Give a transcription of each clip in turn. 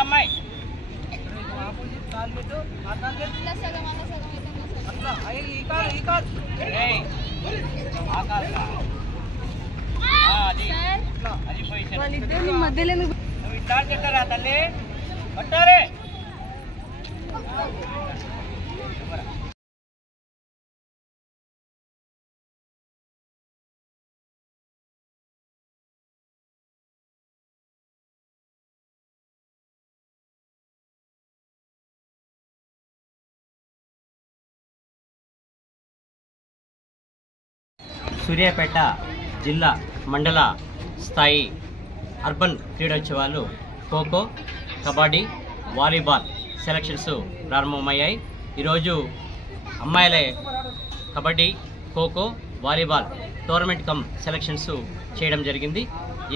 అమ్మాయి మధ్యలో ఇట్లా తింటారా తల్లి కొట్టారే. సూర్యాపేట జిల్లా మండల స్థాయి అర్బన్ క్రీడోత్సవాలు ఖోఖో, కబడ్డీ, వాలీబాల్ సెలక్షన్స్ ప్రారంభమయ్యాయి. ఈరోజు అమ్మాయిలే kabaddi, kho kho, volleyball tournament cum selections చేయడం జరిగింది.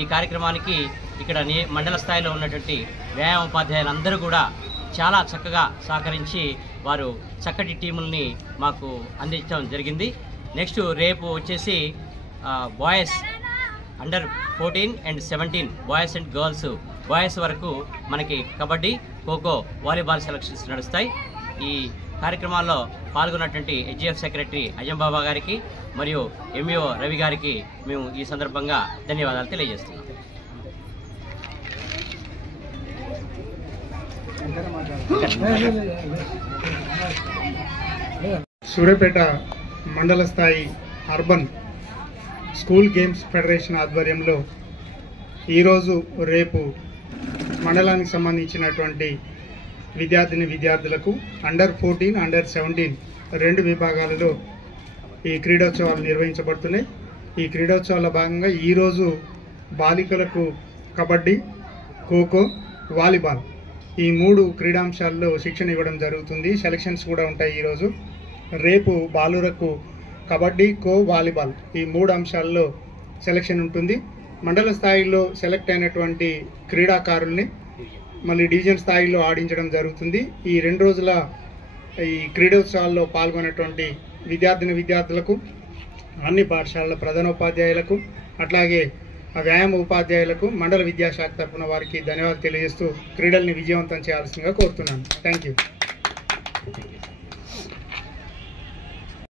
ఈ కార్యక్రమానికి ఇక్కడ మండల స్థాయిలో ఉన్నటువంటి వ్యాయామ ఉపాధ్యాయులందరూ కూడా చాలా చక్కగా సహకరించి వారు చక్కటి టీముల్ని మాకు అందించడం జరిగింది. నెక్స్ట్ రేపు వచ్చేసి boys under 14 and 17 boys and girls boys వరకు మనకి కబడ్డీ, ఖోఖో, వాలీబాల్ సెలక్షన్స్ నడుస్తాయి. ఈ కార్యక్రమాల్లో పాల్గొన్నటువంటి హెచ్జిఎఫ్ సెక్రటరీ అజంబాబా గారికి మరియు ఎంఈఓ రవి గారికి మేము ఈ సందర్భంగా ధన్యవాదాలు తెలియజేస్తున్నాం. సూర్యాపేట మండల స్థాయి అర్బన్ స్కూల్ గేమ్స్ ఫెడరేషన్ ఆధ్వర్యంలో ఈరోజు రేపు మండలానికి సంబంధించినటువంటి విద్యార్థులకు అండర్ 14, అండర్ 17 2 విభాగాలలో ఈ క్రీడోత్సవాలు నిర్వహించబడుతున్నాయి. ఈ క్రీడోత్సవాల భాగంగా ఈరోజు బాలికలకు కబడ్డీ, ఖోఖో, వాలీబాల్ ఈ 3 క్రీడాంశాల్లో శిక్షణ ఇవ్వడం జరుగుతుంది. సెలక్షన్స్ కూడా ఉంటాయి. ఈరోజు రేపు బాలురకు కబడ్డీ, ఖో, వాలీబాల్ ఈ 3 అంశాల్లో సెలక్షన్ ఉంటుంది. మండల స్థాయిలో సెలెక్ట్ అయినటువంటి క్రీడాకారుల్ని మళ్ళీ డివిజన్ స్థాయిలో ఆడించడం జరుగుతుంది. ఈ 2 రోజుల ఈ క్రీడోత్సవాల్లో పాల్గొన్నటువంటి విద్యార్థులకు అన్ని పాఠశాలల ప్రధానోపాధ్యాయులకు అట్లాగే వ్యాయామ ఉపాధ్యాయులకు మండల విద్యాశాఖ తరఫున వారికి ధన్యవాదాలు తెలియజేస్తూ క్రీడల్ని విజయవంతం చేయాల్సిందిగా కోరుతున్నాను. Thank you.